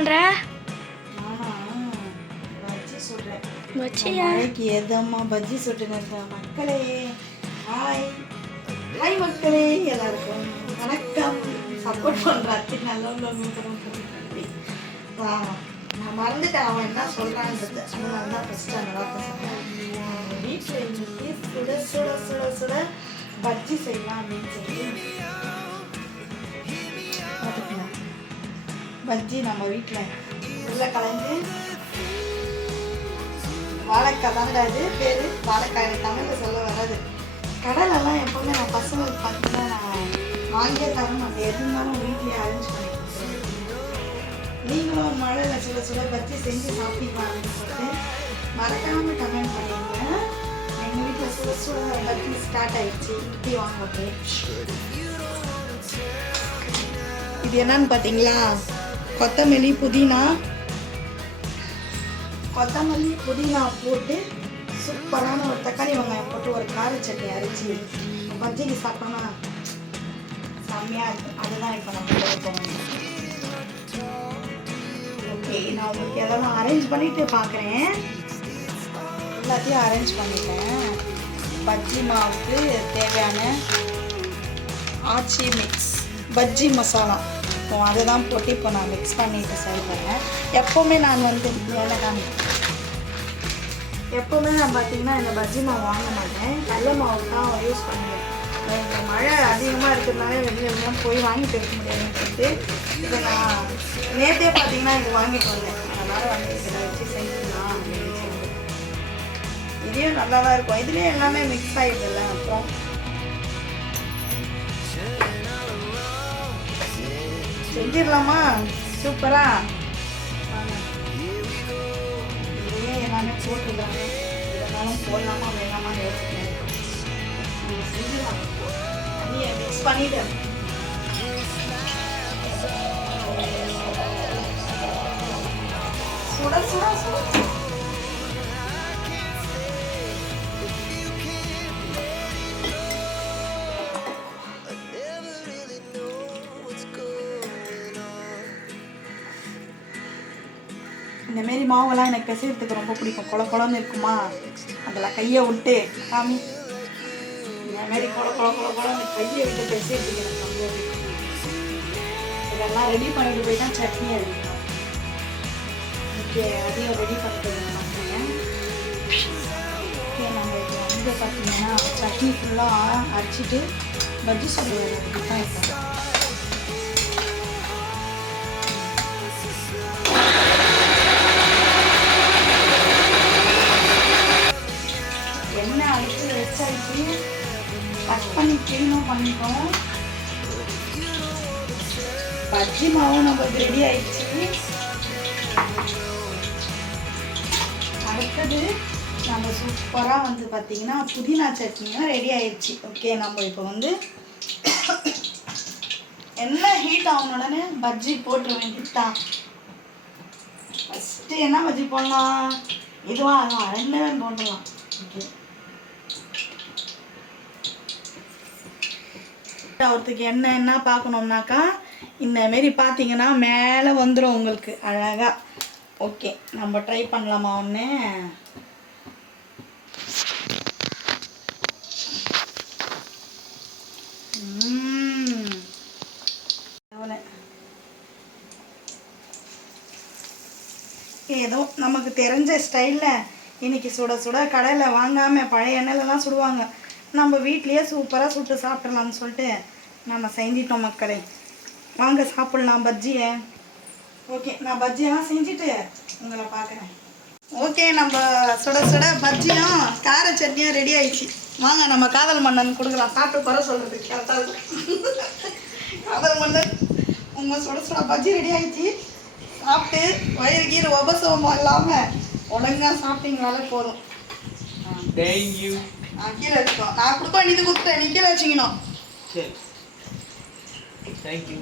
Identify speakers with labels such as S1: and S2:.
S1: பண்ற?
S2: நானா பஜ்ஜி சுடுறேன்
S1: வச்சியா?
S2: மழைக்கு எதம்மா பஜ்ஜி சுட்டுன்னு இருக்கேன் மக்களே ஹாய். ஹாய் மக்களே எல்லாருக்கும் வணக்கம். சப்போர்ட் பண்ற அத்தி நல்லவங்க வா நான் மறந்துட்டேன். அவன் என்ன சொல்றான்றது. அதனால தான் ஃபஸ்ட்டு அந்த வார்த்தை சொன்னேன் வீட்டில் இன்னைக்கு சுட சுட சுட சுட பஜ்ஜி செய்யலாம் அப்படின்னு சொல்லி. பஜ்ஜி நம்ம வீட்டில் உள்ள கலந்து வாழைக்காய் தானடா இது பேர்? வாழைக்காய் எனக்கு தமிழில் சொல்ல வராது. கடலெல்லாம் எப்போவுமே நான் பசங்களுக்கு பார்த்தீங்கன்னா நான் வாங்கியே தர மாட்டேன் எது இருந்தாலும் வீட்லேயே அரேஞ்ச் பண்ணி நீங்களும் மழையில் சுட சுட பஜ்ஜி செஞ்சு அப்படின்னு சொல்லிட்டு மறக்காமல் கமெண்ட் பண்ணிடுங்க எங்கள் வீட்டில் சுட சுட பஜ்ஜி ஸ்டார்ட் ஆயிடுச்சு. இப்படி வாங்க இது என்னன்னு பார்த்தீங்களா கொத்தமல்லி புதினா. கொத்தமல்லி புதினா போட்டு சூப்பரான ஒரு தக்காளி வெங்காயம் போட்டு ஒரு கார சட்னி அரைச்சி பஜ்ஜிக்கு சாப்பிட்டோம்னா செம்மையாக இருக்கும். அதுதான் இப்போ நம்ம செய்ய போகிறோம் ஓகே நான் உங்களுக்கு எல்லாம் அரேஞ்ச் பண்ணிட்டு பார்க்குறேன் எல்லாத்தையும் அரேஞ்ச் பண்ணிட்டேன். பஜ்ஜி மாவுக்கு தேவையான ஆச்சி மிக்ஸ் பஜ்ஜி மசாலா. இருக்கும். அதை தான் போட்டு இப்போ நான் மிக்ஸ் பண்ணிட்டு பண்ணேன். எப்போவுமே நான் வந்து வேலை எப்போவுமே நான் பார்த்தீங்கன்னா இந்த பஜ்ஜி மாவு வாங்க மாட்டேன். கடல மாவு தான் யூஸ் பண்ணுவேன். மழை அதிகமாக இருக்கிறதுனால வெளியே வெளியே போய் வாங்கிட்டு இருக்க முடியாதுன்னு சொல்லிட்டு இதை நான் நேற்றே பார்த்தீங்கன்னா இது வாங்கிட்டு வந்தேன். அதனால் வந்து இதில் வச்சு செய்யலாம் அப்படின்னு சொல்லிட்டு. இதையும் நல்லா தான் இருக்கும். இதுலேயும் எல்லாமே மிக்ஸ் ஆகிடுதுல்ல அப்புறம் செஞ்சிடலாமா? சூப்பரா. வாங்க. எல்லாமே போட்டுருக்காங்க இதனாலும் போடலாமா வேணாமா யோசிக்கிறேன். செஞ்சிடலாம். தண்ணியை மிக்ஸ் சுட சுட சுட. இந்த மாரி மாவெல்லாம் எனக்கு பிசைகிறதுக்கு ரொம்ப பிடிக்கும். குள குளம்னு இருக்குமா? அதில் கையை விட்டு சாமி. இந்தமாரி குள குள குள கொல கையை விட்டு பிசைகிறதுக்கு எனக்கு ரொம்ப பிடிக்கும். இதெல்லாம் ரெடி பண்ணிட்டு போய் தான் சட்னி அடிக்கணும் ஓகே அதையும் ரெடி பண்ணிட்டு மாட்டேன் ஓகே இப்போ வந்து பார்த்தீங்கன்னா சட்னி ஃபுல்லாக அரைச்சிட்டு பஜ்ஜி சாப்பிடுவோம் தான் இப்போ எண்ணெய் அடுத்து வச்சாச்சு? கட் பண்ணி கிளீனும் பண்ணிட்டோம். பஜ்ஜி மாவும் நம்மளுக்கு ரெடி ஆயிடுச்சு. அடுத்தது நம்ம சூப்பராக வந்து பார்த்தீங்கன்னா புதினா சட்னியும் ரெடி ஆயிடுச்சு. ஓகே நம்ம இப்போ வந்து என்ன ஹீட் ஆகணும் உடனே பஜ்ஜி போட்டுற வேண்டியதுதான் ஃபஸ்ட்டு என்ன பஜ்ஜி போடலாம்? இதுவாக அதுவா? ரெண்டுமே போடலாம் ஓகே அவர்த்துக்கு என்ன என்ன பார்க்கணும்னாக்கா இந்த மாரி பார்த்தீங்கன்னா மேலே வந்துடும் உங்களுக்கு அழகாக ஓகே நம்ம ட்ரை பண்ணலாமா ஒன்று ஏதோ நமக்கு தெரிஞ்ச ஸ்டைலில் இன்னைக்கு சுட சுட கடையில் வாங்காமல் பழைய எண்ணெயிலலாம் சுடுவாங்க. நம்ம வீட்லேயே சூப்பராக சுட்டு சாப்பிடலாம்னு சொல்லிட்டு நம்ம செஞ்சிட்டோம் மக்களே. வாங்க சாப்பிட்லாம் பஜ்ஜியை. ஓகே நான் பஜ்ஜியெல்லாம் செஞ்சுட்டு உங்களை பார்க்குறேன். ஓகே நம்ம சுட சுட பஜ்ஜியும் கார சட்னியும் ரெடி ஆயிடுச்சு. வாங்க நம்ம காதல் மன்னன் கொடுக்கலாம். சாப்பிட்டு குறை சொல்கிறது கரெக்டாக இருக்கும். காதல் மன்னன் உங்கள் சுட சுட பஜ்ஜி ரெடி ஆயிடுச்சு. சாப்பிட்டு வயிறு கீரை உபசவம் இல்லாமல் ஒழுங்காக சாப்பிட்டீங்களாலே போதும்.
S3: தேங்க்யூ
S2: நான் கீழே வச்சுக்கோ. நான் கொடுக்க வேண்டியது கொடுத்தேன் நீ கீழே வச்சுக்கணும்.
S3: சரி. தேங்க்யூ